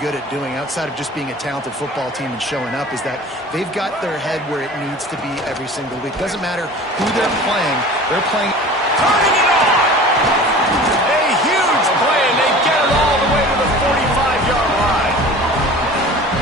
good at doing, outside of just being a talented football team and showing up, is that they've got their head where it needs to be every single week. Doesn't matter who they're playing. Turning it on! A huge play, and they get it all the way to the 45-yard line.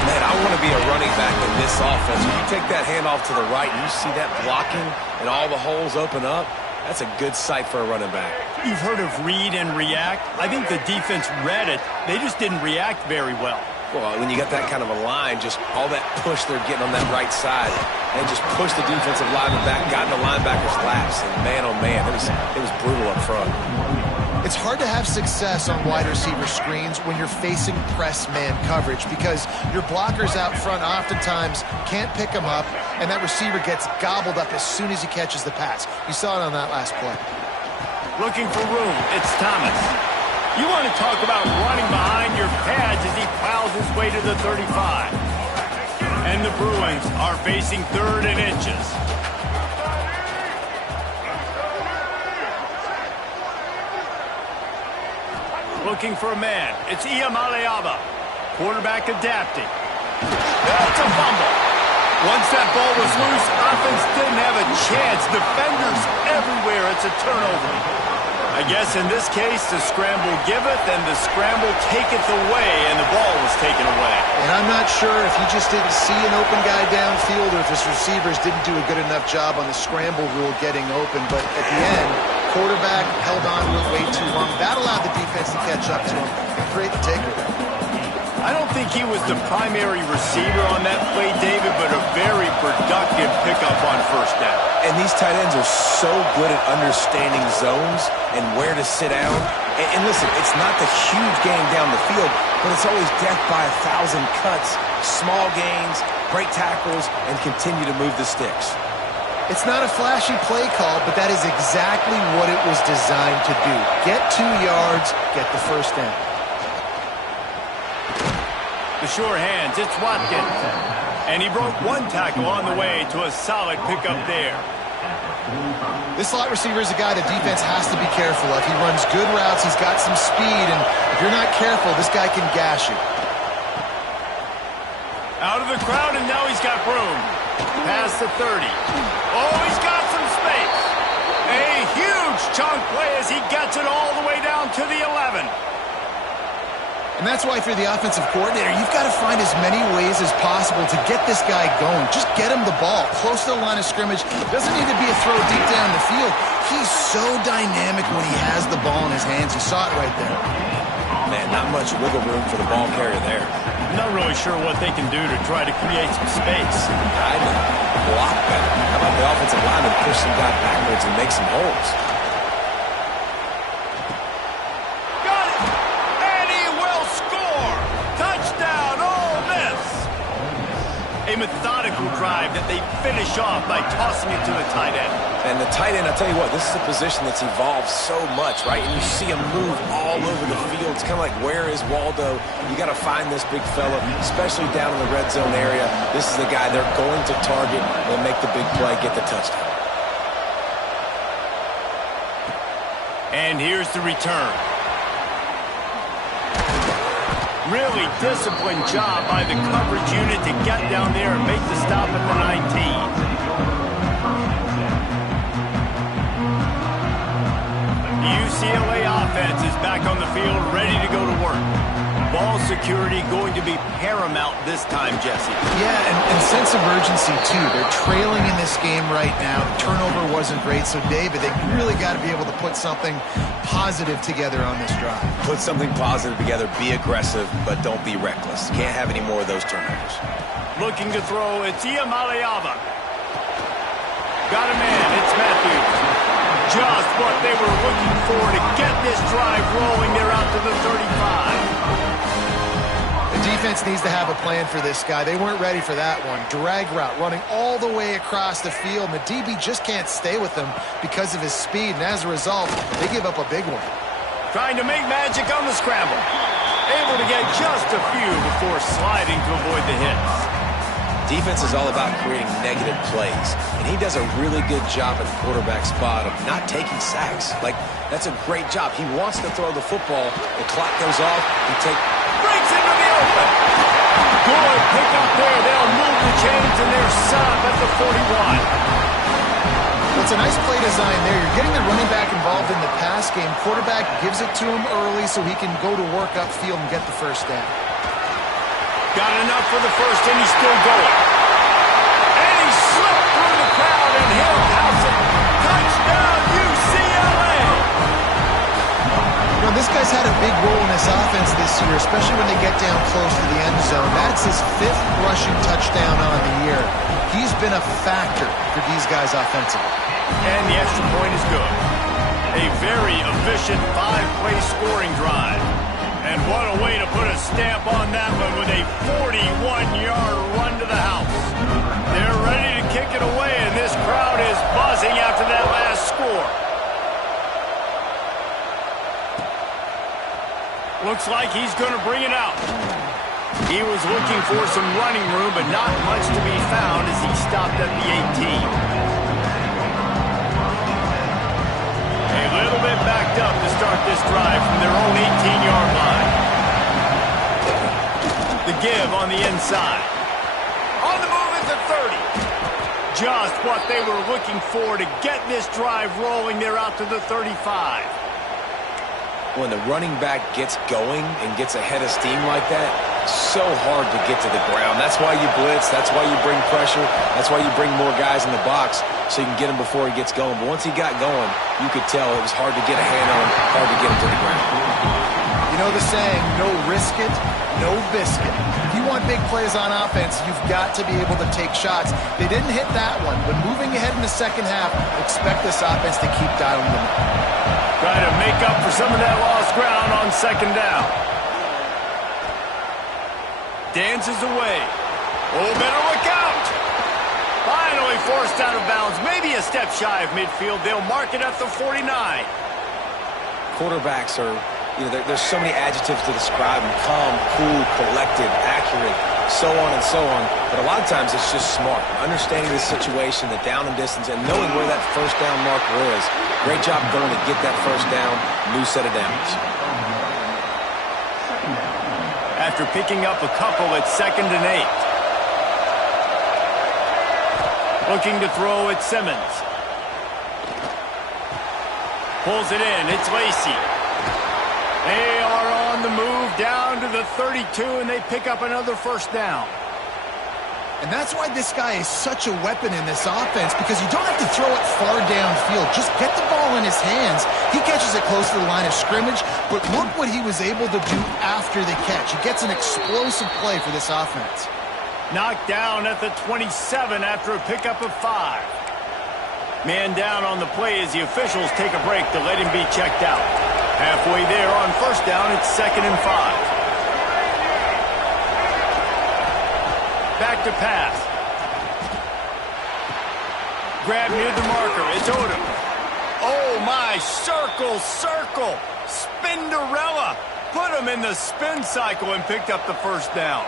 Man, I want to be a running back in this offense. When you take that handoff to the right and you see that blocking and all the holes open up, that's a good sight for a running back. You've heard of read and react. I think the defense read it. They just didn't react very well. Well, when you got that kind of a line, just all that push they're getting on that right side, they just push the defensive lineman back, got in the linebacker's laps, and man, oh man, it was brutal up front. It's hard to have success on wide receiver screens when you're facing press man coverage because your blockers out front oftentimes can't pick them up, and that receiver gets gobbled up as soon as he catches the pass. You saw it on that last play. Looking for room. It's Thomas. You want to talk about running behind your pads as he plows his way to the 35. And the Bruins are facing 3rd and inches. Looking for a man. It's Iamaleava. Quarterback adapting. That's a fumble. Once that ball was loose, offense didn't have a chance. Defenders everywhere. It's a turnover. I guess in this case, the scramble giveth and the scramble taketh away, and the ball was taken away. And I'm not sure if he just didn't see an open guy downfield or if his receivers didn't do a good enough job on the scramble rule getting open. But at the end, quarterback held on to it way too long. That allowed the defense to catch up to him and create the takeaway. I don't think he was the primary receiver on that play, David, but a very productive pickup on first down. And these tight ends are so good at understanding zones and where to sit down. And listen, it's not the huge game down the field, but it's always death by 1,000 cuts, small gains, break tackles, and continue to move the sticks. It's not a flashy play call, but that is exactly what it was designed to do. Get 2 yards, get the first down. The sure hands, it's Watkins. And he broke 1 tackle on the way to a solid pickup there. This slot receiver is a guy the defense has to be careful of. He runs good routes, he's got some speed, and if you're not careful, this guy can gash you. Out of the crowd, and now he's got room. Past the 30. Oh, he's got some space. A huge chunk play as he gets it all the way down to the 11. And that's why if you're the offensive coordinator, you've got to find as many ways as possible to get this guy going. Just get him the ball close to the line of scrimmage. Doesn't need to be a throw deep down the field. He's so dynamic when he has the ball in his hands. You saw it right there. Man, not much wiggle room for the ball carrier there. I'm not really sure what they can do to try to create some space. I know. Block better. How about the offensive lineman push some guy backwards and make some holes? A methodical drive that they finish off by tossing it to the tight end. And the tight end, I'll tell you what, this is a position that's evolved so much, right? And you see him move all over the field. It's kind of like, where is Waldo? You got to find this big fella, especially down in the red zone area. This is the guy they're going to target and make the big play, get the touchdown. And here's the return. Really disciplined job by the coverage unit to get down there and make the stop at the 19. The UCLA offense is back on the field, ready to go to work. Ball security going to be paramount this time, Jesse. Yeah, and sense of urgency, too. They're trailing in this game right now. The turnover wasn't great, so, David, they really got to be able to put something positive together on this drive. Put something positive together, be aggressive, but don't be reckless. Can't have any more of those turnovers. Looking to throw, it's Iamaleava. Got a man, it's Matthews. Just what they were looking for to get this drive rolling. They're out to the 35. The defense needs to have a plan for this guy. They weren't ready for that one. Drag route running all the way across the field, and the DB just can't stay with him because of his speed, and as a result, they give up a big one. Trying to make magic on the scramble. Able to get just a few before sliding to avoid the hits. Defense is all about creating negative plays, and he does a really good job at the quarterback spot of not taking sacks. Like, that's a great job. He wants to throw the football. The clock goes off. Breaks into the open. 41. It's a nice play design there. You're getting the running back involved in the pass game. Quarterback gives it to him early so he can go to work upfield and get the first down. Got enough for the first, and he's still going. And he slipped through the crowd, and he'll house it. Touchdown, UCLA! You know, this guy's had a big role in this offense this year, especially when they get down close to the end zone. That's his 5th rushing touchdown on the year. He's been a factor for these guys offensively. And the extra point is good. A very efficient 5-play scoring drive. And what a way to put a stamp on that one with a 41-yard run to the house. They're ready to kick it away, and this crowd is buzzing after that last score. Looks like he's going to bring it out. He was looking for some running room, but not much to be found as he stopped at the 18. A little bit backed up to start this drive from their own 18-yard line. The give on the inside. On the move is the 30. Just what they were looking for to get this drive rolling. They're out to the 35. When the running back gets going and gets ahead of steam like that, so hard to get to the ground. That's why you blitz. That's why you bring pressure. That's why you bring more guys in the box so you can get him before he gets going. But once he got going, you could tell it was hard to get a hand on, hard to get him to the ground. You know the saying, no risk it, no biscuit. If you want big plays on offense, you've got to be able to take shots. They didn't hit that one, but moving ahead in the second half, expect this offense to keep dialing them up. Try to make up for some of that lost ground on second down. Dances away. Oh, better look out. Finally forced out of bounds. Maybe a step shy of midfield. They'll mark it at the 49. Quarterbacks are, there's so many adjectives to describe them. Calm, cool, collected, accurate, so on and so on. But a lot of times it's just smart. Understanding the situation, the down and distance, and knowing where that first down marker is. Great job going to get that first down. New set of downs. After picking up a couple at 2nd and 8. Looking to throw at Simmons. Pulls it in. It's Lacy. They are on the move down to the 32, and they pick up another first down. And that's why this guy is such a weapon in this offense, because you don't have to throw it far downfield. Just get the ball in his hands. He catches it close to the line of scrimmage, but look what he was able to do after the catch. He gets an explosive play for this offense. Knocked down at the 27 after a pickup of 5. Man down on the play as the officials take a break to let him be checked out. Halfway there on first down, it's 2nd and 5. Back to pass. Grab near the marker. It's Odom. Oh, my. Circle. Spinderella. Put him in the spin cycle and picked up the first down.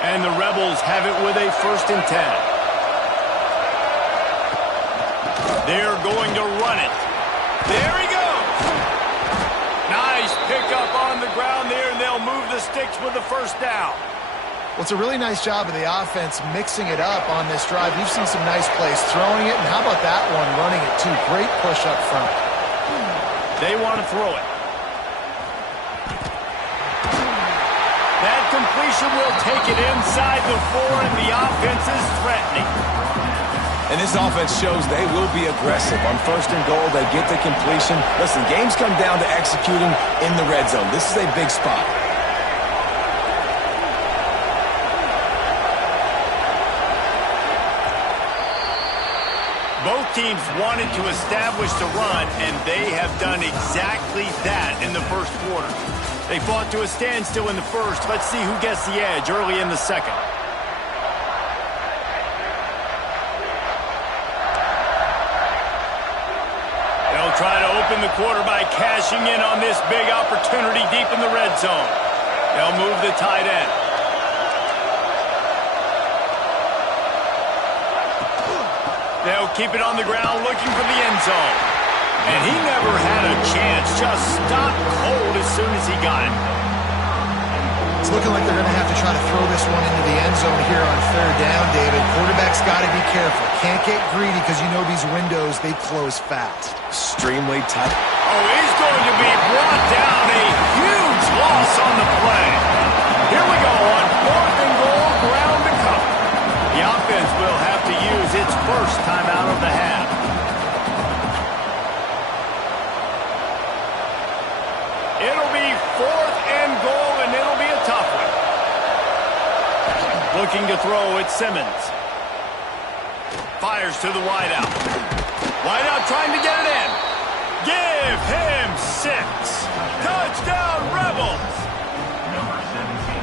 And the Rebels have it with a 1st and 10. They're going to run it. There he goes. Nice pickup on the ground there, and they'll move the sticks with the first down. Well, it's a really nice job of the offense mixing it up on this drive. You've seen some nice plays throwing it, and how about that one running it too? Great push up front. They want to throw it. That completion will take it inside the 4, and the offense is threatening. And this offense shows they will be aggressive. On 1st and goal, they get the completion. Listen, games come down to executing in the red zone. This is a big spot. Both teams wanted to establish the run, and they have done exactly that in the first quarter. They fought to a standstill in the first. Let's see who gets the edge early in the second. They'll try to open the quarter by cashing in on this big opportunity deep in the red zone. They'll move the tight end. They'll keep it on the ground looking for the end zone. And he never had a chance. Just stopped cold as soon as he got it. It's looking like they're going to have to try to throw this one into the end zone here on third down, David. Quarterback's got to be careful. Can't get greedy because you know these windows, they close fast. Extremely tight. Oh, he's going to be brought down. A huge loss on the play. Here we go on 4th and goal, ground to cover. The offense will have to use its first timeout of the half. It'll be 4th and goal, and it'll be a tough one. Looking to throw, it's Simmons. Fires to the wideout. Wideout trying to get it in. Give him 6. Touchdown, Rebels.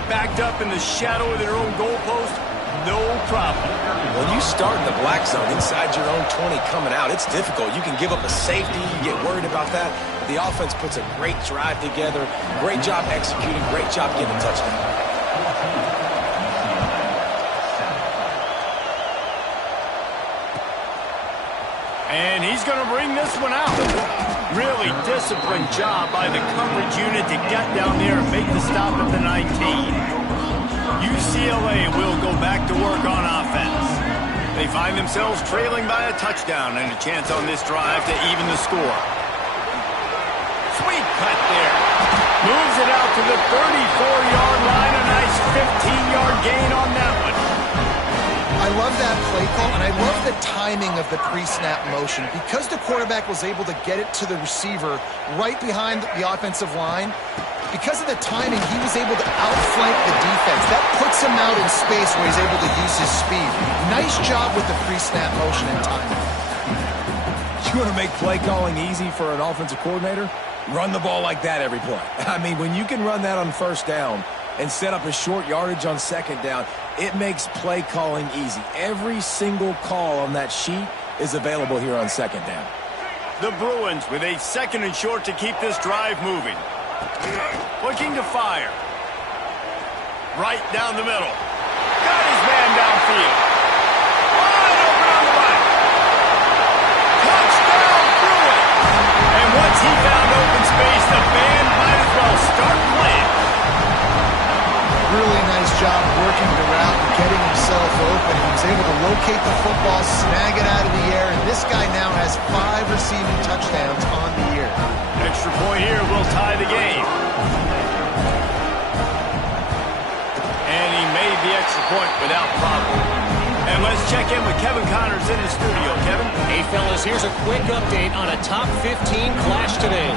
Backed up in the shadow of their own goalpost, no problem. When you start in the black zone inside your own 20 coming out, it's difficult. You can give up a safety. You get worried about that. The offense puts a great drive together. Great job executing. Great job getting a touchdown. And he's going to bring this one out. Really disciplined job by the coverage unit to get down there and make the stop at the 19. UCLA will go back to work on offense. They find themselves trailing by a touchdown and a chance on this drive to even the score. Sweet cut there. Moves it out to the 34-yard line. A nice 15-yard gain on that one. I love that play call, and I love the timing of the pre-snap motion. Because the quarterback was able to get it to the receiver right behind the offensive line, because of the timing, he was able to outflank the defense. That puts him out in space where he's able to use his speed. Nice job with the pre-snap motion and timing. You want to make play calling easy for an offensive coordinator? Run the ball like that every play. I mean, when you can run that on first down and set up a short yardage on second down, it makes play calling easy. Every single call on that sheet is available here on second down. The Bruins with a 2nd and short to keep this drive moving. Looking to fire. Right down the middle. Got his man downfield. Wide open on the right. Touchdown, Bruins! And once he found open space, the band might as well start playing. Really nice job working the route and getting himself open. He was able to locate the football, snag it out of the air, and this guy now has 5 receiving touchdowns on the year. Extra point here will tie the game. And he made the extra point without problem. And let's check in with Kevin Connors in the studio. Kevin? Hey, fellas, here's a quick update on a top 15 clash today.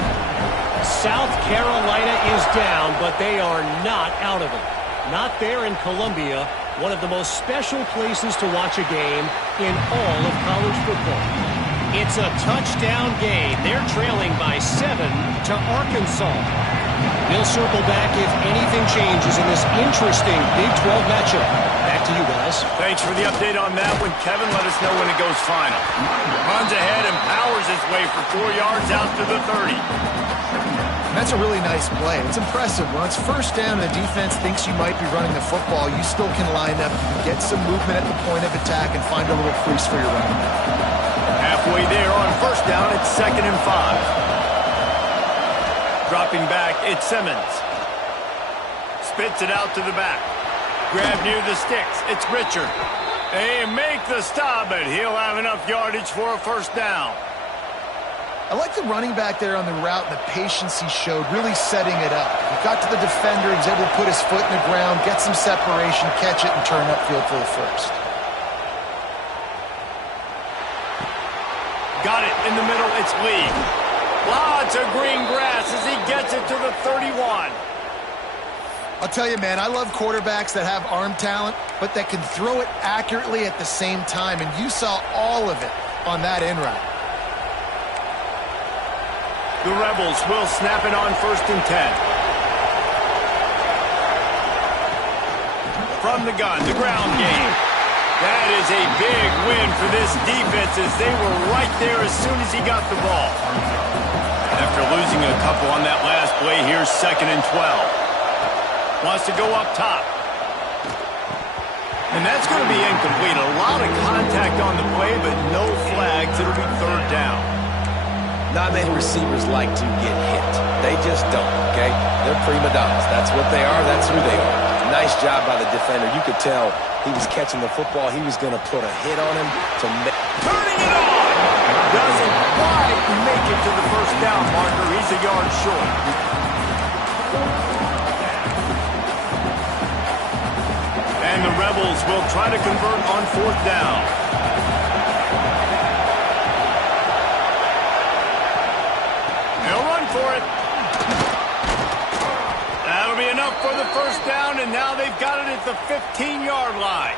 South Carolina is down, but they are not out of it. Not there in Columbia, one of the most special places to watch a game in all of college football. It's a touchdown game. They're trailing by 7 to Arkansas. We'll circle back if anything changes in this interesting Big 12 matchup. Back to you guys. Thanks for the update on that one, Kevin. Let us know when it goes final. Runs ahead and powers his way for 4 yards out to the 30. And that's a really nice play. It's impressive. When it's first down and the defense thinks you might be running the football, you still can line up, get some movement at the point of attack, and find a little crease for your running back. Halfway there on first down, it's 2nd and 5. Dropping back, it's Simmons. Spits it out to the back. Grab near the sticks, it's Richard. They make the stop, but he'll have enough yardage for a first down. I like the running back there on the route and the patience he showed, really setting it up. He got to the defender, he was able to put his foot in the ground, get some separation, catch it, and turn upfield for the first. Got it in the middle, it's Lee. Lots of green grass as he gets it to the 31. I'll tell you, man, I love quarterbacks that have arm talent, but that can throw it accurately at the same time, and you saw all of it on that in route. The Rebels will snap it on 1st and 10. From the gun, the ground game. That is a big win for this defense as they were right there as soon as he got the ball. After losing a couple on that last play, here's 2nd and 12. Wants to go up top. And that's going to be incomplete. A lot of contact on the play, but no flags. It'll be 3rd down. Not many receivers like to get hit. They just don't, okay? They're prima donnas. That's what they are. That's who they are. Nice job by the defender. You could tell he was catching the football. He was going to put a hit on him to make... Turning it on! Doesn't quite make it to the first down marker. He's a yard short. And the Rebels will try to convert on fourth down. They'll run for it. That'll be enough for the first down, and now they've got it at the 15-yard line.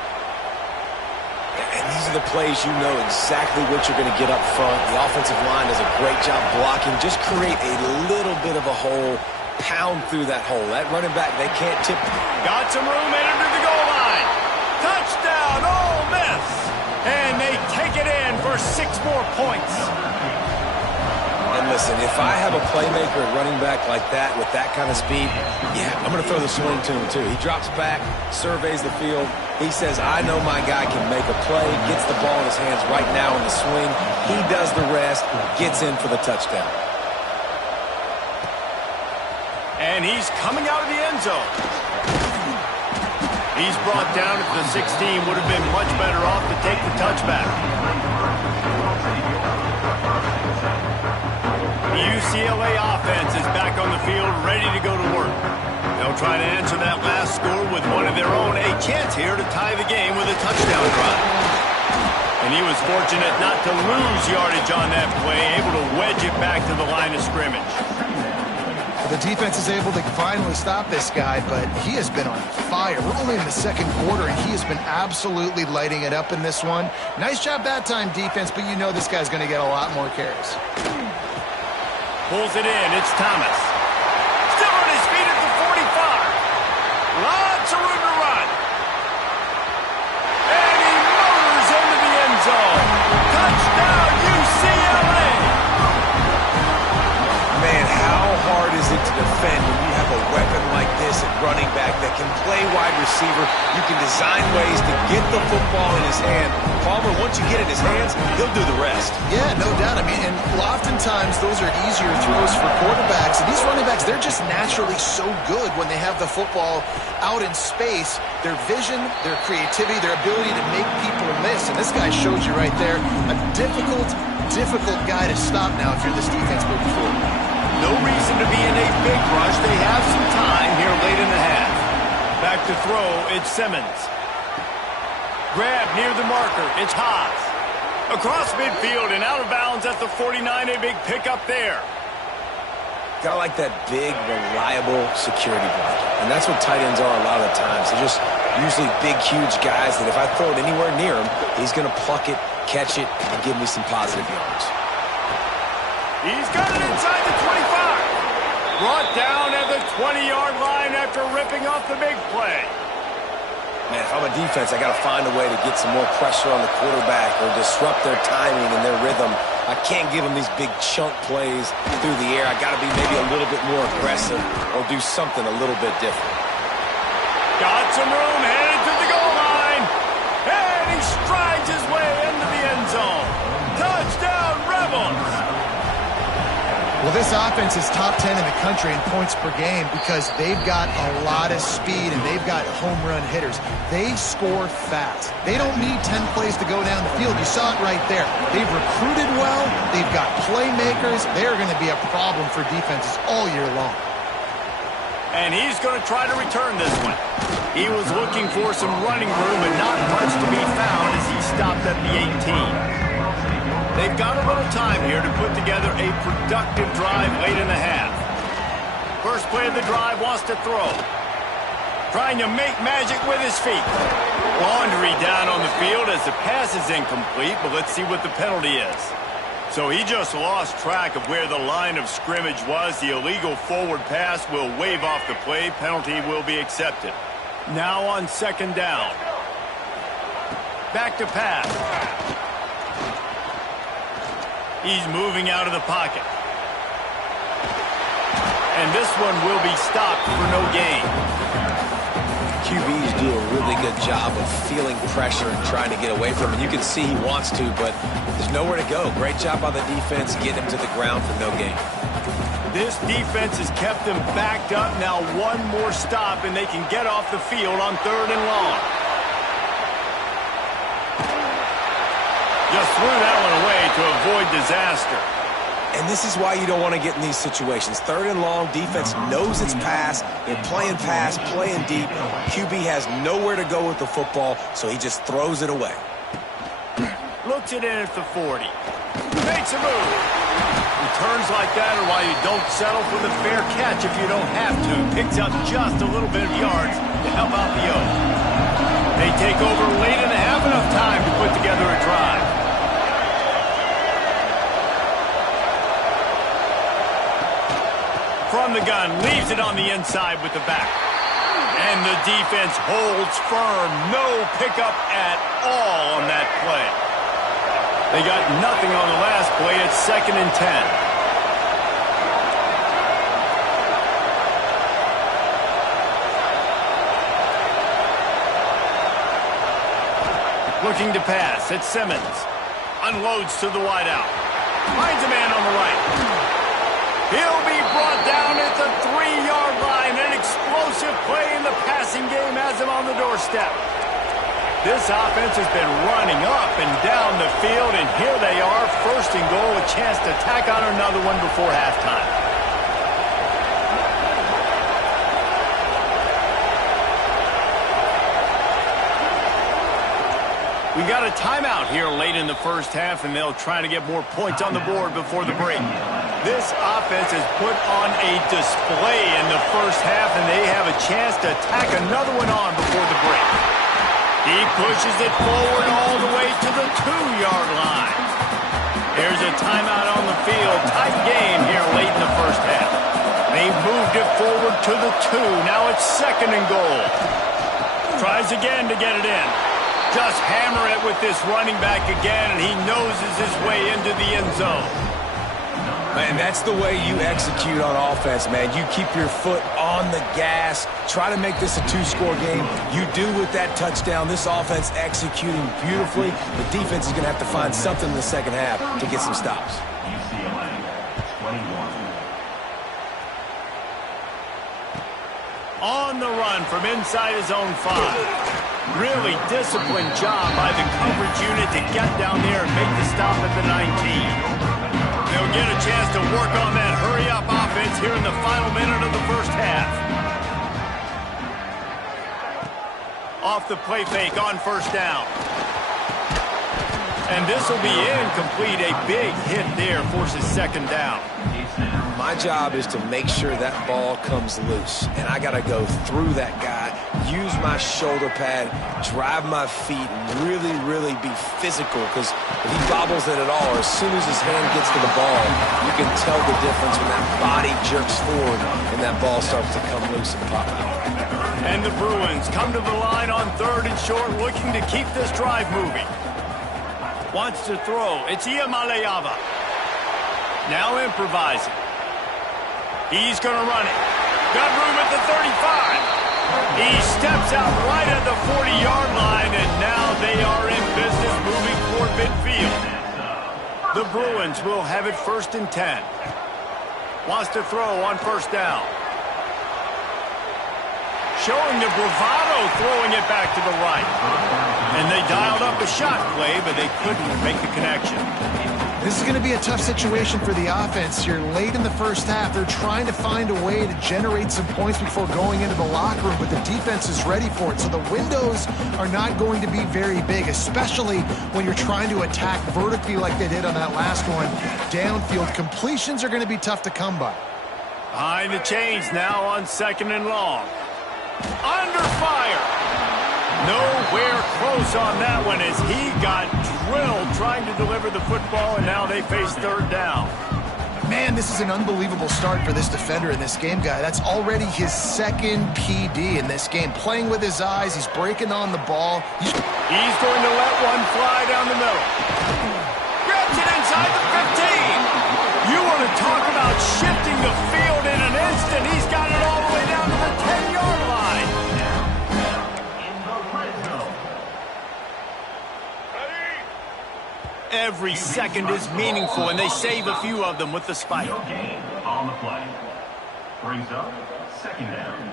And these are the plays you know exactly what you're going to get up front. The offensive line does a great job blocking. Just create a little bit of a hole, pound through that hole. That running back, they can't tip. Got some room headed to the goal line. Touchdown, Ole Miss. And they take it in for 6 more points. And listen, if I have a playmaker at running back like that with that kind of speed, yeah, I'm going to throw the swing to him too. He drops back, surveys the field. He says, I know my guy can make a play, gets the ball in his hands right now in the swing. He does the rest, gets in for the touchdown. And he's coming out of the end zone. He's brought down at the 16. Would have been much better off to take the touchback. The UCLA offense is back on the field, ready to go to work. They'll try to answer that last score with one of their own. A chance here to tie the game with a touchdown drive. And he was fortunate not to lose yardage on that play, able to wedge it back to the line of scrimmage. The defense is able to finally stop this guy, but he has been on fire. We're only in the second quarter, and he has been absolutely lighting it up in this one. Nice job that time, defense, but you know this guy's going to get a lot more carries. Pulls it in. It's Thomas. Still on his feet at the 45. Lots of room to run. And he motors into the end zone. Touchdown, UCLA. Man, how hard is it to defend when you have a weapon like this at running back that can play wide receiver? You can design ways to get the football in his hand. Palmer, once you get it in his hands, he'll do the rest. Yeah, no doubt. I mean, and oftentimes those are easier throws for quarterbacks. And these running backs, they're just naturally so good when they have the football out in space. Their vision, their creativity, their ability to make people miss. And this guy shows you right there a difficult guy to stop now if you're this defense moving forward. No reason to be in a big rush. They have some time here late in the half. Back to throw, it's Simmons. Grab near the marker, it's Haas. Across midfield and out of bounds at the 49, a big pickup there. Gotta like that big, reliable security blanket. And that's what tight ends are a lot of the times. They're just usually big, huge guys that if I throw it anywhere near him, he's gonna pluck it, catch it, and give me some positive yards. He's got it inside the 25. Brought down at the 20-yard line after ripping off the big play. Man, if I'm a defense, I got to find a way to get some more pressure on the quarterback or disrupt their timing and their rhythm. I can't give them these big chunk plays through the air. I got to be maybe a little bit more aggressive or do something a little bit different. Got some room, headed to the goal line. And he strides his way into the end zone. Touchdown, Rebels. Well, this offense is top 10 in the country in points per game because they've got a lot of speed and they've got home run hitters. They score fast. They don't need 10 plays to go down the field. You saw it right there. They've recruited well. They've got playmakers. They're going to be a problem for defenses all year long. And he's going to try to return this one. He was looking for some running room, but not much to be found as he stopped at the 18. They've got a little time here to put together a productive drive late in the half. First play of the drive, wants to throw. Trying to make magic with his feet. Laundry down on the field as the pass is incomplete, but let's see what the penalty is. So he just lost track of where the line of scrimmage was. The illegal forward pass will wave off the play. Penalty will be accepted. Now on second down. Back to pass. He's moving out of the pocket. And this one will be stopped for no gain. QBs do a really good job of feeling pressure and trying to get away from him. And you can see he wants to, but there's nowhere to go. Great job by the defense, getting him to the ground for no gain. This defense has kept them backed up. Now one more stop, and they can get off the field on 3rd and long. Just threw that one away to avoid disaster. And this is why you don't want to get in these situations. 3rd and long, defense knows it's pass. They're playing pass, playing deep. QB has nowhere to go with the football, so he just throws it away. Looks it in at the 40. Makes a move. Returns like that are why you don't settle for the fair catch if you don't have to. Picks up just a little bit of yards to help out the O's. They take over late and have enough time to put together a drive. From the gun, leaves it on the inside with the back. And the defense holds firm. No pickup at all on that play. They got nothing on the last play. It's 2nd and 10. Looking to pass. It's Simmons. Unloads to the wideout. Finds a man on the right. He'll be brought down at the 3-yard line. An explosive play in the passing game has him on the doorstep. This offense has been running up and down the field, and here they are, 1st and goal, a chance to tack on another one before halftime. We got a timeout here late in the first half, and they'll try to get more points on the board before the break. This offense has put on a display in the first half, and they have a chance to tack another one on before the break. He pushes it forward all the way to the 2-yard line. Here's a timeout on the field. Tight game here late in the first half. They moved it forward to the 2. Now it's 2nd and goal. Tries again to get it in. Just hammer it with this running back again, and he noses his way into the end zone. Man, that's the way you execute on offense, man. You keep your foot on the gas. Try to make this a 2-score game. You do with that touchdown. This offense executing beautifully. The defense is going to have to find something in the second half to get some stops. On the run from inside his own 5. Really disciplined job by the coverage unit to get down there and make the stop at the 19. They'll get a chance to work on that hurry-up offense here in the final minute of the first half. Off the play fake on 1st down. And this will be incomplete. A big hit there forces 2nd down. My job is to make sure that ball comes loose, and I got to go through that guy, use my shoulder pad, drive my feet, and really, really be physical, because if he bobbles it at all, or as soon as his hand gets to the ball, you can tell the difference when that body jerks forward and that ball starts to come loose and pop out. And the Bruins come to the line on 3rd and short, looking to keep this drive moving. Wants to throw. It's Iamaleava. Now improvising. He's going to run it. Got room at the 35. He steps out right at the 40-yard line, and now they are in business moving toward midfield. The Bruins will have it 1st and 10. Wants to throw on 1st down. Showing the bravado, throwing it back to the right. And they dialed up a shot play, but they couldn't make the connection. This is going to be a tough situation for the offense. You're late in the first half. They're trying to find a way to generate some points before going into the locker room, but the defense is ready for it. So the windows are not going to be very big, especially when you're trying to attack vertically like they did on that last one. Downfield completions are going to be tough to come by. Behind the chains now on 2nd and long. Under fire. Nowhere close on that one as he got drilled trying to deliver the football, and now they face 3rd down. Man, this is an unbelievable start for this defender in this game, guy. That's already his 2nd PD in this game. Playing with his eyes, he's breaking on the ball. He's going to let one fly down the middle. Grabs it inside the 15. You want to talk about shifting the field in an instant. He's got it all the way down to the 10-yard line. Every second is meaningful, and they save a few of them with the spike. No gain on the play. Brings up second down.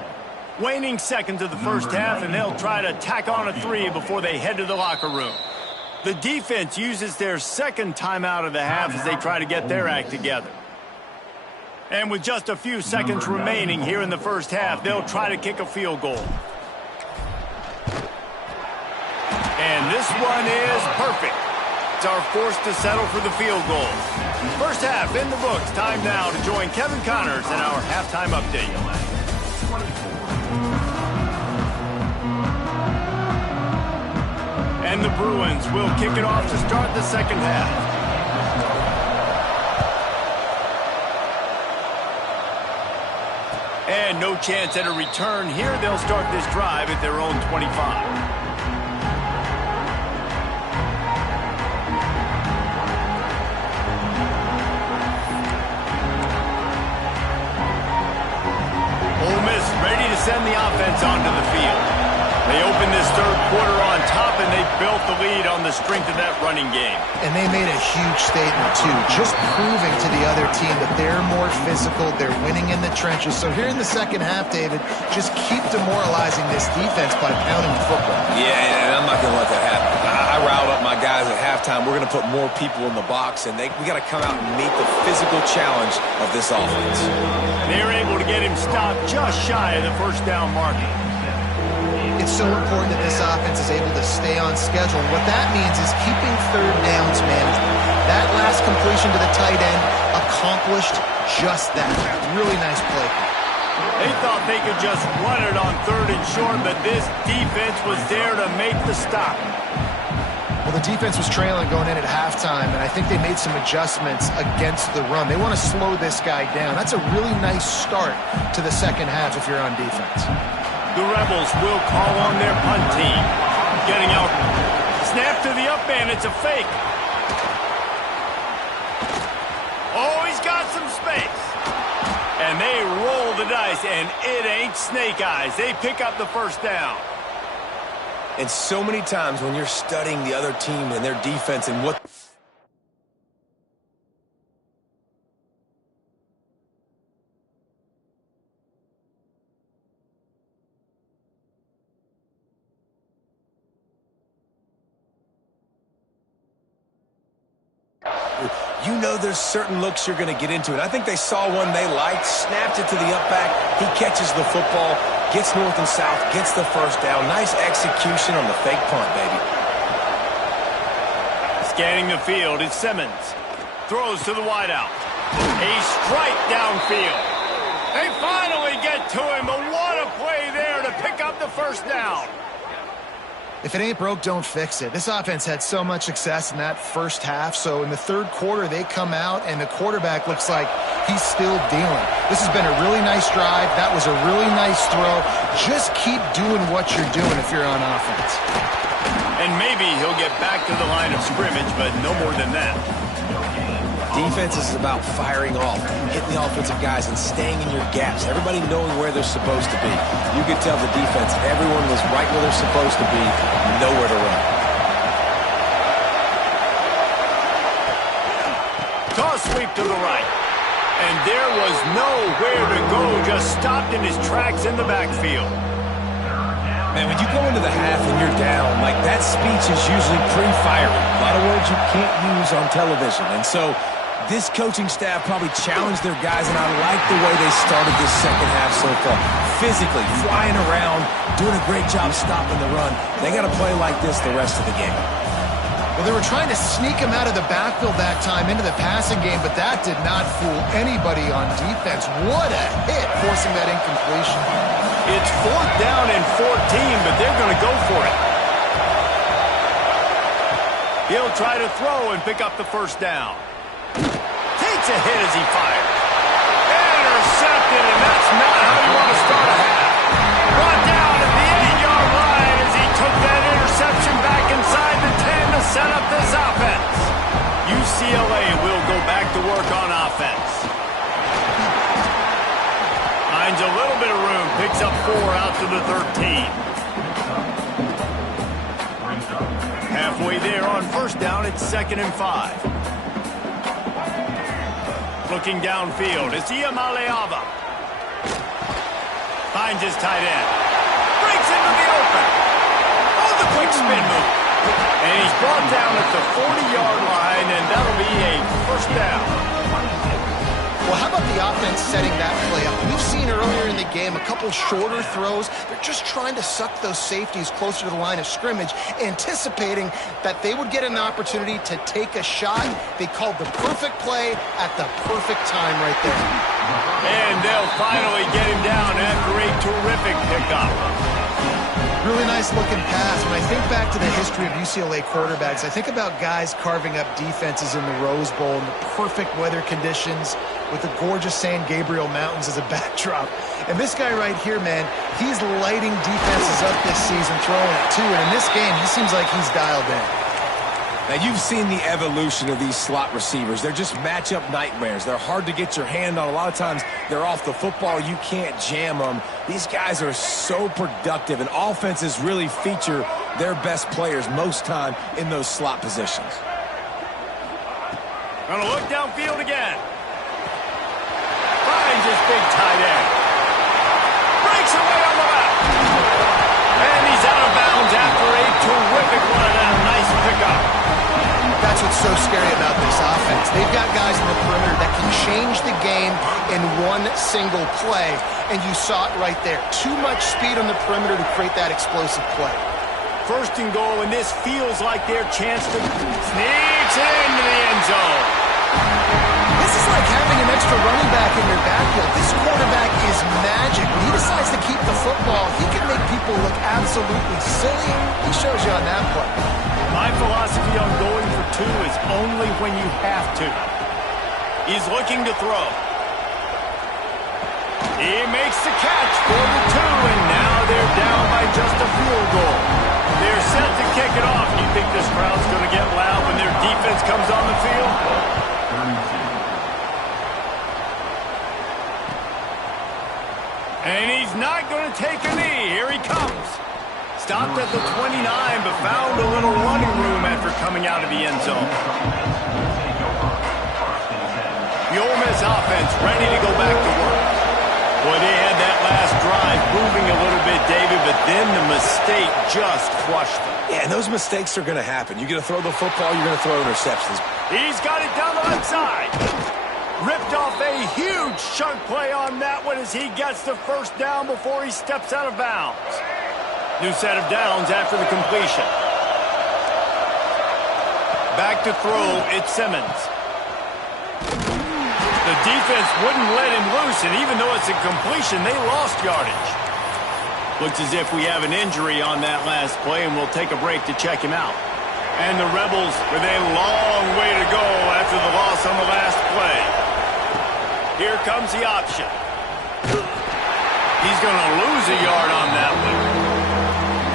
Waning seconds of the first half, and they'll try to tack on a 3 before they head to the locker room. The defense uses their second timeout of the half as they try to get their act together. And with just a few seconds remaining here in the first half, they'll try to kick a field goal. And this one is perfect. Are forced to settle for the field goal. First half in the books. Time now to join Kevin Connors in our halftime update. And the Bruins will kick it off to start the second half. And no chance at a return here. They'll start this drive at their own 25. Ready to send the offense onto the field. They opened this third quarter on top, and they built the lead on the strength of that running game. And they made a huge statement, too, just proving to the other team that they're more physical, they're winning in the trenches. So here in the second half, David, just keep demoralizing this defense by pounding the football. Yeah, and I'm not going to let that happen. I riled up my guys at halftime. We're going to put more people in the box, and we got to come out and meet the physical challenge of this offense. They were able to get him stopped just shy of the first down marker. It's so important that this offense is able to stay on schedule. And what that means is keeping third downs manageable. That last completion to the tight end accomplished just that. Really nice play. They thought they could just run it on third and short, but this defense was there to make the stop. Well, the defense was trailing going in at halftime, and I think they made some adjustments against the run. They want to slow this guy down. That's a really nice start to the second half if you're on defense. The Rebels will call on their punt team. Getting out. Snap to the up man. It's a fake. Oh, he's got some space. And they roll the dice, and it ain't snake eyes. They pick up the first down. And so many times when you're studying the other team and their defense and what... You know there's certain looks you're going to get into. And I think they saw one they liked, snapped it to the up back. He catches the football, gets north and south, gets the first down. Nice execution on the fake punt, baby. Scanning the field is Simmons. Throws to the wideout. A strike downfield. They finally get to him, but what a play there to pick up the first down. If it ain't broke, don't fix it. This offense had so much success in that first half, so in the third quarter, they come out, and the quarterback looks like he's still dealing. This has been a really nice drive. That was a really nice throw. Just keep doing what you're doing if you're on offense. And maybe he'll get back to the line of scrimmage, but no more than that. Defense is about firing off, hitting the offensive guys, and staying in your gaps. Everybody knowing where they're supposed to be. You could tell the defense, everyone was right where they're supposed to be, nowhere to run. Toss sweep to the right. And there was nowhere to go, just stopped in his tracks in the backfield. Man, when you go into the half and you're down, like that speech is usually pretty fiery. A lot of words you can't use on television. And so this coaching staff probably challenged their guys, and I like the way they started this second half so far. Physically, flying around, doing a great job stopping the run. They got to play like this the rest of the game. Well, they were trying to sneak him out of the backfield that time into the passing game, but that did not fool anybody on defense. What a hit, forcing that incompletion. It's fourth down and 14, but they're going to go for it. He'll try to throw and pick up the first down. Takes a hit as he fires. Intercepted, and that's not how you want to start a half. Brought down at the 8-yard line as he took that interception back inside the 10 to set up this offense. UCLA will go back to work on offense. Finds a little bit of room, picks up 4 out to the 13. Halfway there on on first down, it's 2nd and 5. Looking downfield, it's Iamaleava. Finds his tight end. Breaks into the open. Oh, the quick spin move. And he's brought down at the 40-yard line, and that'll be a first down. Well, how about the offense setting that play up? We've seen earlier in the game a couple shorter throws. They're just trying to suck those safeties closer to the line of scrimmage, anticipating that they would get an opportunity to take a shot. They called the perfect play at the perfect time right there. And they'll finally get him down after a terrific pickup. Really nice looking pass. When I think back to the history of UCLA quarterbacks, I think about guys carving up defenses in the Rose Bowl in the perfect weather conditions with the gorgeous San Gabriel Mountains as a backdrop. And this guy right here, man, he's lighting defenses up this season, throwing it too. And in this game, he seems like he's dialed in. Now, you've seen the evolution of these slot receivers. They're just matchup nightmares. They're hard to get your hand on. A lot of times, they're off the football. You can't jam them. These guys are so productive, and offenses really feature their best players most time in those slot positions. Gonna look downfield again. Finds his big tight end. Breaks away on the left. And he's out of bounds after a terrific run and a nice pickup. That's what's so scary about this offense. They've got guys in the perimeter that can change the game in one single play, and you saw it right there. Too much speed on the perimeter to create that explosive play. 1st and goal, and this feels like their chance to sneaks it into the end zone. This is like having an extra running back in your backfield. This quarterback is magic. When he decides to keep the football, he can make people look absolutely silly. He shows you on that play. My philosophy on going for 2 is only when you have to. He's looking to throw. He makes the catch for the 2, and now they're down by just a field goal. They're set to kick it off. You think this crowd's going to get loud when their defense comes on the field? And he's not going to take a knee. Here he comes. Stopped at the 29, but found a little running room after coming out of the end zone. The Ole Miss offense ready to go back to work. Boy, they had that last drive moving a little bit, David, but then the mistake just crushed them. Yeah, and those mistakes are going to happen. You're going to throw the football, you're going to throw interceptions. He's got it down the left side. Ripped off a huge chunk play on that one as he gets the first down before he steps out of bounds. New set of downs after the completion. Back to throw, it's Simmons. The defense wouldn't let him loose, and even though it's a completion, they lost yardage. Looks as if we have an injury on that last play, and we'll take a break to check him out. And the Rebels with a long way to go after the loss on the last play. Here comes the option. He's going to lose a yard on that one.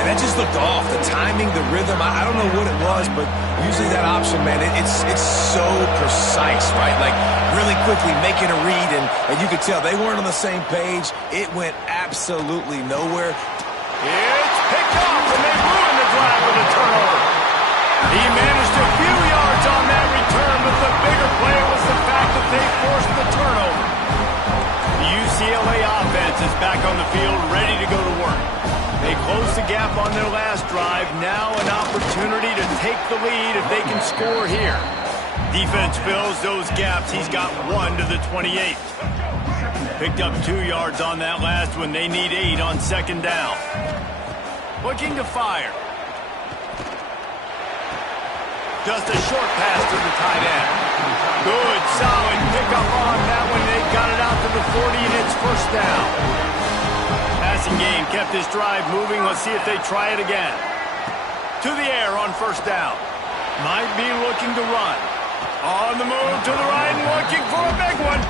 And that just looked off. The timing, the rhythm, I don't know what it was, but usually that option, man, it's so precise, right? Like, really quickly making a read, and you could tell they weren't on the same page. It went absolutely nowhere. It's picked off, and they ruined the drive with a turnover. He managed a few yards on that return, but the bigger play was the fact that they forced the turnover. The UCLA offense is back on the field, ready to go to work. They closed the gap on their last drive. Now an opportunity to take the lead if they can score here. Defense fills those gaps. He's got 1 to the 28. Picked up 2 yards on that last one. They need 8 on 2nd down. Looking to fire. Just a short pass to the tight end. Good, solid pickup on that one. They got it out to the 40, and it's first down. Passing game kept this drive moving. Let's see if they try it again. To the air on first down. Might be looking to run. On the move to the right and looking for a big one.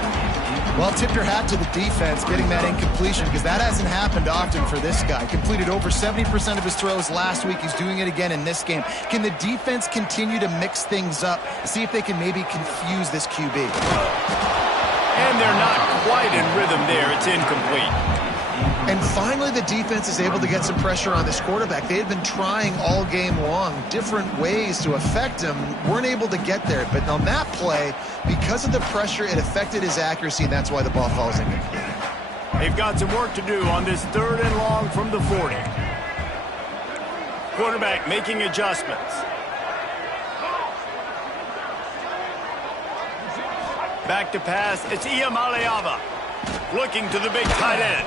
Well, tip your hat to the defense getting that incompletion, because that hasn't happened often for this guy. Completed over 70% of his throws last week. He's doing it again in this game. Can the defense continue to mix things up, see if they can maybe confuse this QB? And they're not quite in rhythm there. It's incomplete. And finally, the defense is able to get some pressure on this quarterback. They had been trying all game long different ways to affect him, weren't able to get there. But on that play, because of the pressure, it affected his accuracy, and that's why the ball falls in. They've got some work to do on this 3rd and long from the 40. Quarterback making adjustments. Back to pass. It's Iamaleava. Looking to the big tight end.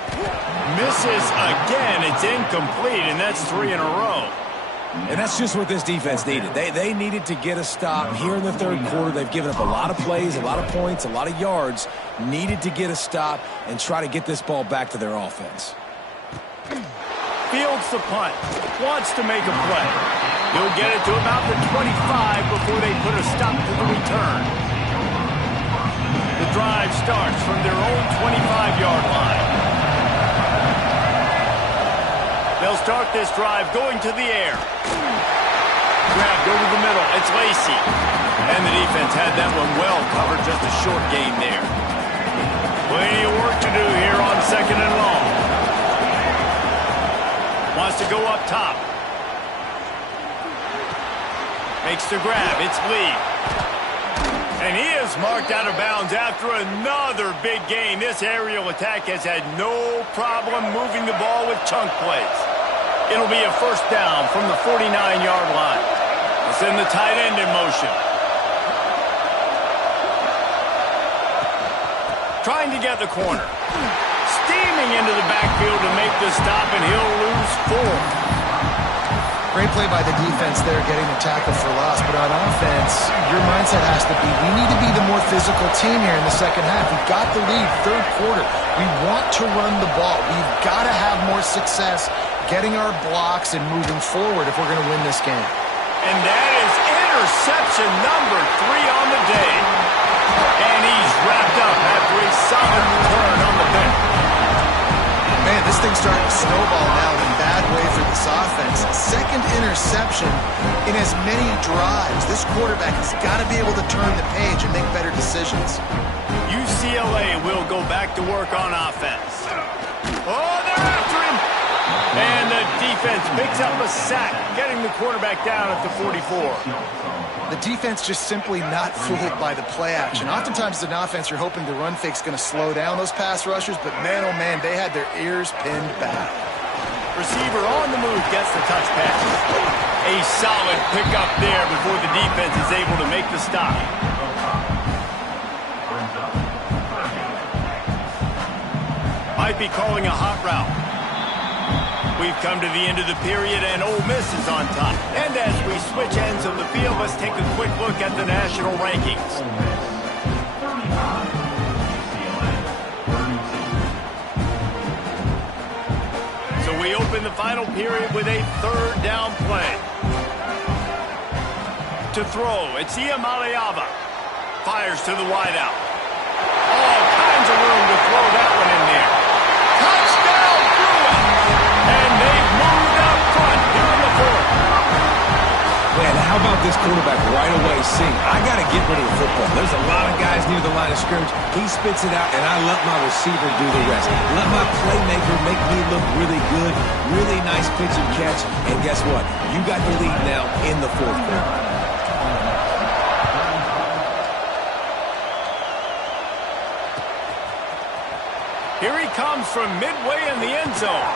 Misses again. It's incomplete, and that's 3 in a row. And that's just what this defense needed. They needed to get a stop here in the 3rd quarter. They've given up a lot of plays, a lot of points, a lot of yards. Needed to get a stop and try to get this ball back to their offense. Fields the punt. Wants to make a play. He'll get it to about the 25 before they put a stop to the return. The drive starts from their own 25-yard line. They'll start this drive going to the air. Grabbed over the middle. It's Lacey. And the defense had that one well covered. Just a short gain there. Plenty of work to do here on 2nd and long. Wants to go up top. Makes the grab. It's Lee. And he is marked out of bounds after another big gain. This aerial attack has had no problem moving the ball with chunk plays. It'll be a 1st down from the 49-yard line. It's in the tight end in motion. Trying to get the corner. Steaming into the backfield to make the stop, and he'll lose 4. Great play by the defense there, getting the tackle for loss. But on offense, your mindset has to be, we need to be the more physical team here in the 2nd half. We've got the lead, 3rd quarter. We want to run the ball. We've got to have more success getting our blocks and moving forward if we're going to win this game. And that is interception number 3 on the day. And he's wrapped up after a solid return on the pick. Man, this thing's starting to snowball now in a bad way for this offense. 2nd interception in as many drives. This quarterback has got to be able to turn the page and make better decisions. UCLA will go back to work on offense. Oh, they're after him! And the defense picks up a sack, getting the quarterback down at the 44. The defense just simply not fooled by the play action. Oftentimes as an offense, you're hoping the run fake's going to slow down those pass rushers, but man, oh man, they had their ears pinned back. Receiver on the move gets the touch pass. A solid pickup there before the defense is able to make the stop. Might be calling a hot route. We've come to the end of the period, and Ole Miss is on top. And as we switch ends of the field, let's take a quick look at the national rankings. So we open the final period with a 3rd down play. To throw, it's Iamaleava. Fires to the wideout. All kinds of room to throw that one in there. Touchdown, Bruin! And they've moved up front here in the 4th. Man, how about this quarterback right away seeing, I got to get rid of the football. There's a lot of guys near the line of scrimmage. He spits it out, and I let my receiver do the rest. Let my playmaker make me look really good. Really nice pitch and catch. And guess what? You got the lead now in the 4th quarter. Here he comes from midway in the end zone.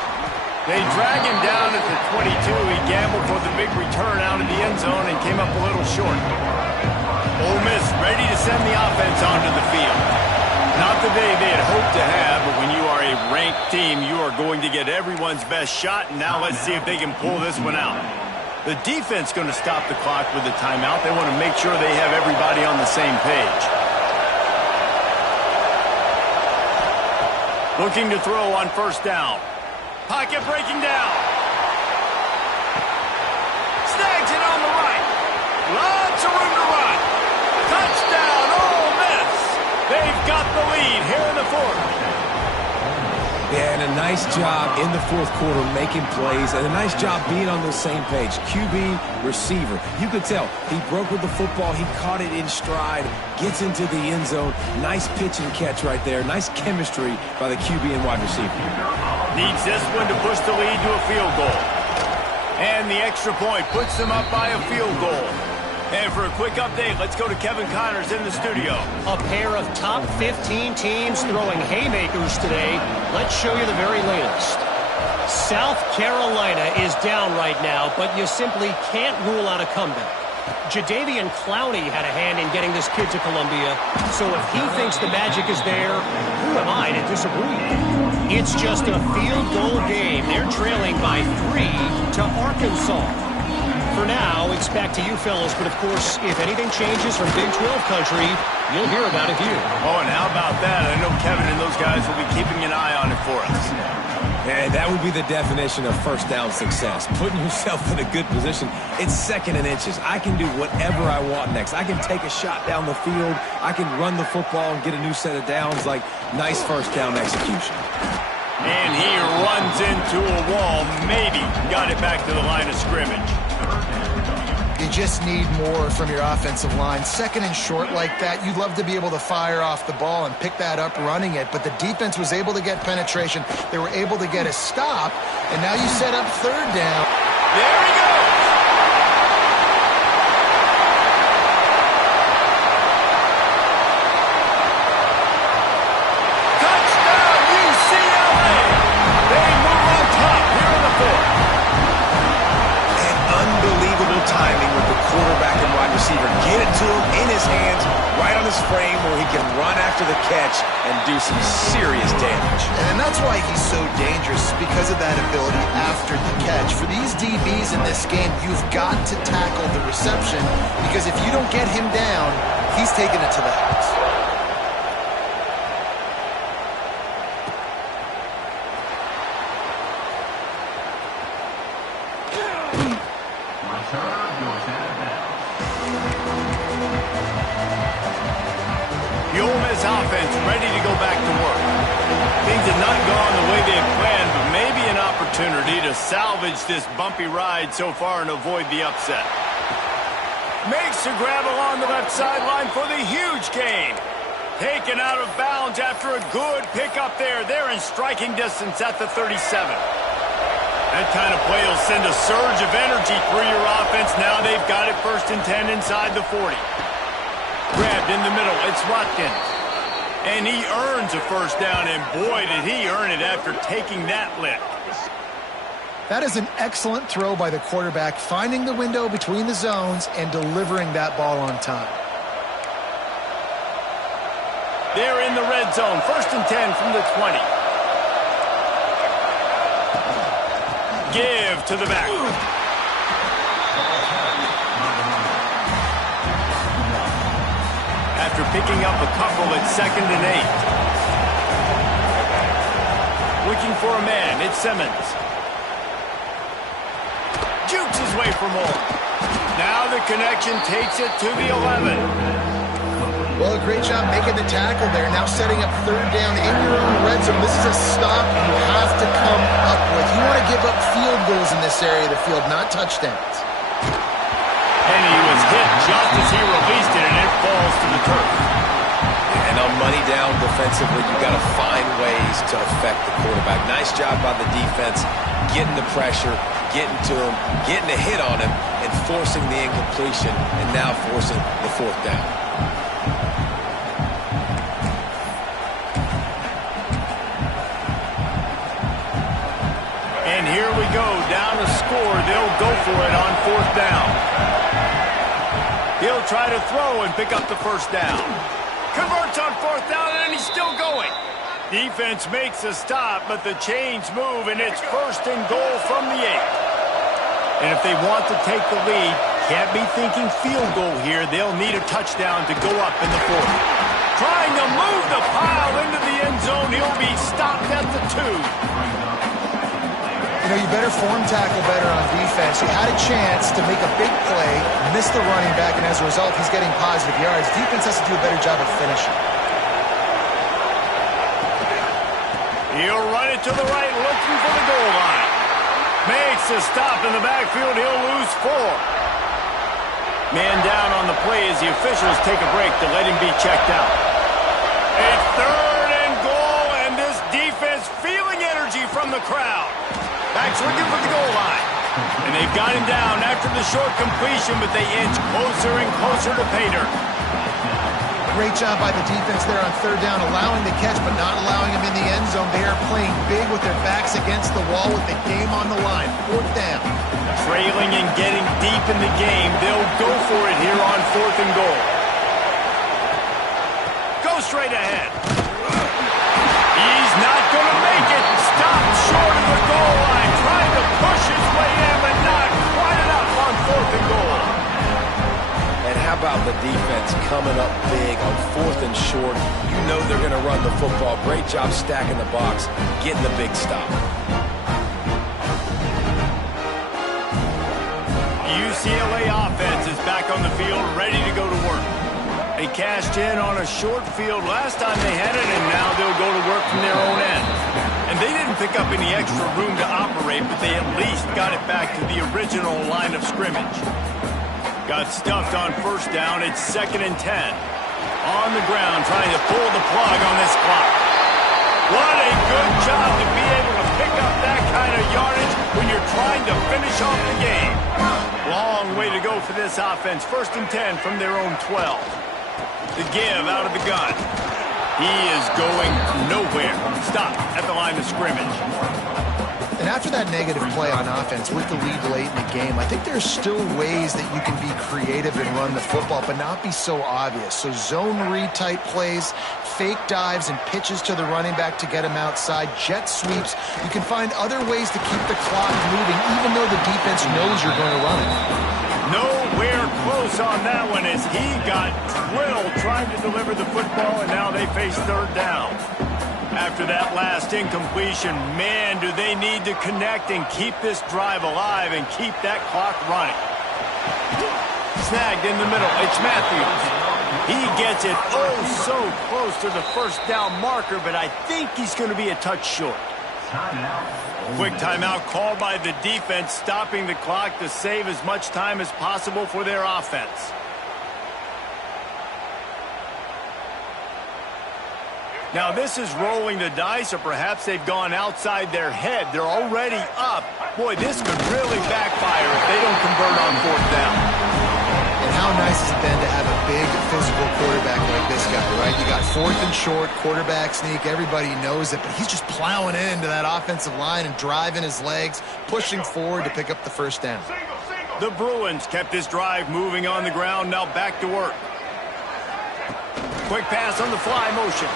They drag him down at the 22. He gambled for the big return out of the end zone and came up a little short. Ole Miss ready to send the offense onto the field. Not the day they had hoped to have, but when you are a ranked team, you are going to get everyone's best shot, and now let's see if they can pull this one out. The defense going to stop the clock with a timeout. They want to make sure they have everybody on the same page. Looking to throw on 1st down. Pocket breaking down. Snags it on the right. Lots of room to run. Touchdown, Ole Miss. They've got the lead here in the 4th. Yeah, and a nice job in the 4th quarter making plays, and a nice job being on the same page. QB, receiver. You could tell he broke with the football. He caught it in stride, gets into the end zone. Nice pitch and catch right there. Nice chemistry by the QB and wide receiver. Needs this one to push the lead to a field goal. And the extra point puts them up by a field goal. And for a quick update, let's go to Kevin Connors in the studio. A pair of top 15 teams throwing haymakers today. Let's show you the very latest. South Carolina is down right now, but you simply can't rule out a comeback. Jadeveon Clowney had a hand in getting this kid to Columbia, so if he thinks the magic is there, who am I to disagree? It's just a field goal game. They're trailing by 3 to Arkansas. For now, it's back to you fellas, but of course, if anything changes from Big 12 country, you'll hear about it here. Oh, and how about that? I know Kevin and those guys will be keeping an eye on it for us. And that would be the definition of first down success. Putting yourself in a good position. It's second and inches. I can do whatever I want next. I can take a shot down the field. I can run the football and get a new set of downs. Like, nice first down execution. And he runs into a wall. Maybe got it back to the line of scrimmage. You just need more from your offensive line. Second and short like that, you'd love to be able to fire off the ball and pick that up running it, but the defense was able to get penetration. They were able to get a stop, and now you set up third down. There he goes! Touchdown, UCLA! They move on top here in the fourth. Unbelievable timing with the quarterback and wide receiver. Get it to him in his hands, right on his frame where he can run after the catch and do some serious damage. And that's why he's so dangerous, because of that ability after the catch. For these DBs in this game, you've got to tackle the reception, because if you don't get him down, he's taking it to the house. The Ole Miss offense ready to go back to work. Things have not gone the way they had planned, but maybe an opportunity to salvage this bumpy ride so far and avoid the upset. Makes a grab along the left sideline for the huge gain. Taken out of bounds after a good pickup there. They're in striking distance at the 37. That kind of play will send a surge of energy through your offense. Now they've got it 1st and 10 inside the 40. Grabbed in the middle, it's Watkins. And he earns a first down, and boy, did he earn it after taking that lick. That is an excellent throw by the quarterback, finding the window between the zones and delivering that ball on time. They're in the red zone, 1st and 10 from the 20. Give to the back. After picking up a couple at 2nd and 8. Looking for a man, it's Simmons. Jukes his way for more. Now the connection takes it to the 11. Well, a great job making the tackle there. Now setting up third down in your own red zone. This is a stop you have to come up with. You want to give up field goals in this area of the field, not touchdowns. And he was hit just as he released it, and it falls to the turf. And on money down defensively, you got to find ways to affect the quarterback. Nice job by the defense, getting the pressure, getting to him, getting a hit on him, and forcing the incompletion, and now forcing the 4th down. And here we go, down to score. They'll go for it on 4th down. He'll try to throw and pick up the first down. Converts on 4th down, and he's still going. Defense makes a stop, but the chains move, and it's 1st and goal from the 8. And if they want to take the lead, can't be thinking field goal here. They'll need a touchdown to go up in the 4th. Trying to move the pile into the end zone. He'll be stopped at the 2. You know, you better form tackle better on defense. You had a chance to make a big play, missed the running back, and as a result, he's getting positive yards. Defense has to do a better job of finishing. He'll run it to the right, looking for the goal line. Makes a stop in the backfield. He'll lose 4. Man down on the play as the officials take a break to let him be checked out. It's 3rd and goal, and this defense feeling energy energy from the crowd. Back's looking for the goal line. And they've got him down after the short completion, but they inch closer and closer to pay dirt. Great job by the defense there on third down, allowing the catch but not allowing him in the end zone. They are playing big with their backs against the wall with the game on the line. Fourth down. Trailing and getting deep in the game, they'll go for it here on 4th and goal. Go straight ahead. He's not going to make it. Stopped short of the goal line, trying to push his way in, but not quite enough on 4th and goal. And how about the defense coming up big on 4th and short? You know they're going to run the football. Great job stacking the box, getting the big stop. UCLA offense is back on the field, ready to go to work. They cashed in on a short field last time they had it, and now they'll go to work from their own end. And they didn't pick up any extra room to operate, but they at least got it back to the original line of scrimmage. Got stuffed on first down. It's 2nd and 10. On the ground, trying to pull the plug on this clock. What a good job to be able to pick up that kind of yardage when you're trying to finish off the game. Long way to go for this offense. 1st and 10 from their own 12. The give out of the gun. He is going nowhere. Stop at the line of scrimmage. And after that negative play on offense with the lead late in the game, I think there's still ways that you can be creative and run the football, but not be so obvious. So zone read type plays, fake dives and pitches to the running back to get him outside, jet sweeps. You can find other ways to keep the clock moving, even though the defense knows you're going to run it. Nowhere close on that one as he got drilled trying to deliver the football, and now they face 3rd down. After that last incompletion, man, do they need to connect and keep this drive alive and keep that clock running. Snagged in the middle. It's Matthews. He gets it oh so close to the 1st down marker, but I think he's going to be a touch short. Quick timeout called by the defense, stopping the clock to save as much time as possible for their offense. Now this is rolling the dice, or perhaps they've gone outside their head. They're already up. Boy, this could really backfire if they don't convert on 4th down. And how nice is it then to have a big physical quarterback like this guy, right? You got 4th and short, quarterback sneak, everybody knows it, but he's just plowing into that offensive line and driving his legs, pushing forward to pick up the 1st down. The Bruins kept this drive moving on the ground, now back to work. Quick pass on the fly motion.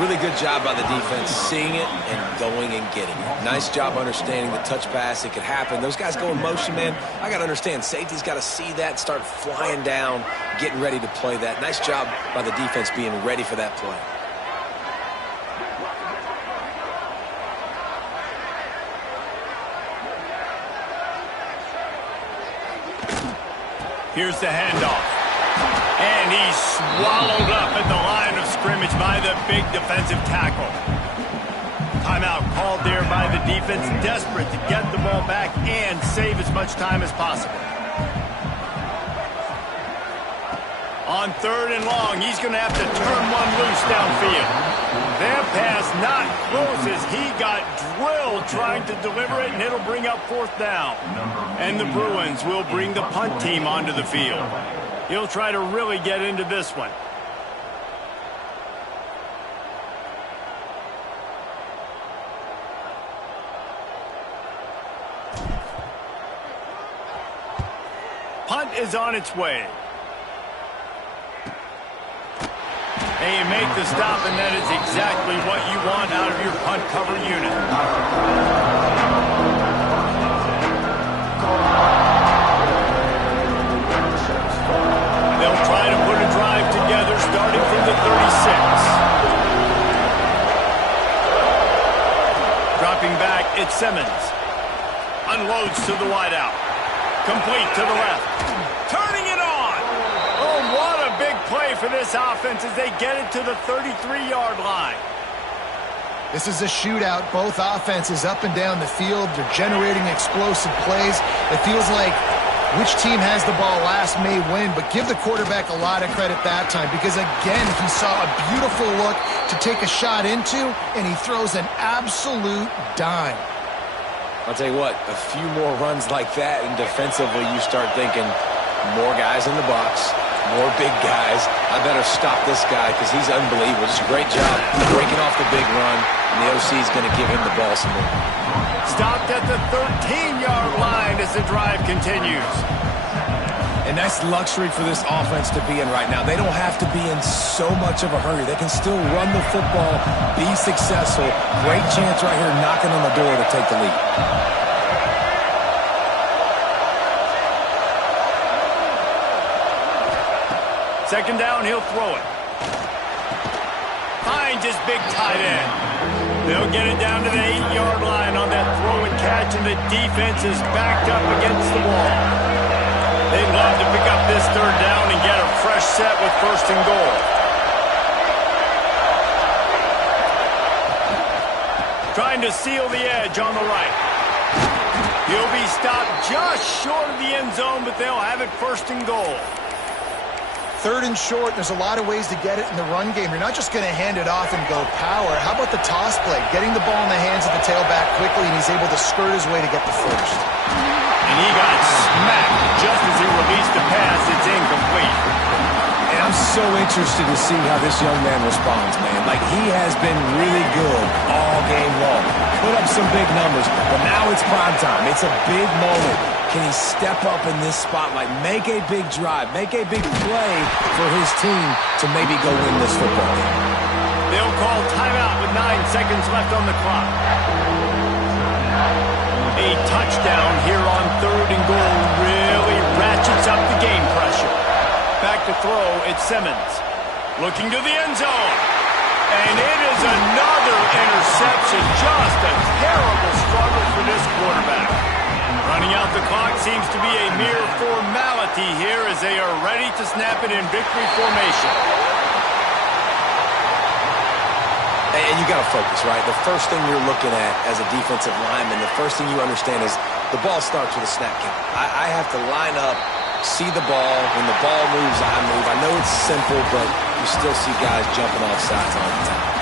Really good job by the defense, seeing it and going and getting it. Nice job understanding the touch pass. It could happen. Those guys go in motion, man. I got to understand, safety's got to see that, start flying down, getting ready to play that. Nice job by the defense being ready for that play. Here's the handoff. And he's swallowed up at the line of scrimmage by the big defensive tackle. Timeout called there by the defense, desperate to get the ball back and save as much time as possible. On 3rd and long, he's going to have to turn one loose downfield. That pass not close as he got drilled trying to deliver it, and it'll bring up 4th down. And the Bruins will bring the punt team onto the field. He'll try to really get into this one. Punt is on its way. And you make the stop, and that is exactly what you want out of your punt cover unit. Try to put a drive together starting from the 36. Dropping back, it's Simmons. Unloads to the wideout. Complete to the left. Turning it on. Oh, what a big play for this offense as they get it to the 33-yard line. This is a shootout. Both offenses up and down the field. They're generating explosive plays. It feels like Which team has the ball last may win, but give the quarterback a lot of credit that time because, again, he saw a beautiful look to take a shot into, and he throws an absolute dime. I'll tell you what, a few more runs like that, and defensively you start thinking more guys in the box, more big guys. I better stop this guy because he's unbelievable. Just a great job breaking off the big run, and the OC is going to give him the ball some more. Stopped at the 13-yard line as the drive continues. And that's luxury for this offense to be in right now. They don't have to be in so much of a hurry. They can still run the football, be successful. Great chance right here knocking on the door to take the lead. Second down, he'll throw it. Finds his big tight end. They'll get it down to the 8-yard line on that throw and catch, and the defense is backed up against the wall. They'd love to pick up this third down and get a fresh set with first and goal. Trying to seal the edge on the right. He'll be stopped just short of the end zone, but they'll have it first and goal. Third and short, there's a lot of ways to get it in the run game. You're not just going to hand it off and go power. How about the toss play? Getting the ball in the hands of the tailback quickly, and he's able to skirt his way to get the first. And he got smacked just as he released the pass. It's incomplete. And I'm so interested to see how this young man responds, man. Like, he has been really good all game long. Put up some big numbers, but now it's prime time. It's a big moment. Can he step up in this spotlight, make a big drive, make a big play for his team to maybe go win this football game? They'll call timeout with 9 seconds left on the clock. A touchdown here on third and goal really ratchets up the game pressure. Back to throw, it's Simmons. Looking to the end zone. And it is another interception. Just a terrible struggle for this quarterback. Running out the clock seems to be a mere formality here as they are ready to snap it in victory formation. And you got to focus, right? The first thing you're looking at as a defensive lineman, the first thing you understand is the ball starts with a snap count. I have to line up, see the ball. When the ball moves, I move. I know it's simple, but you still see guys jumping off sides all the time.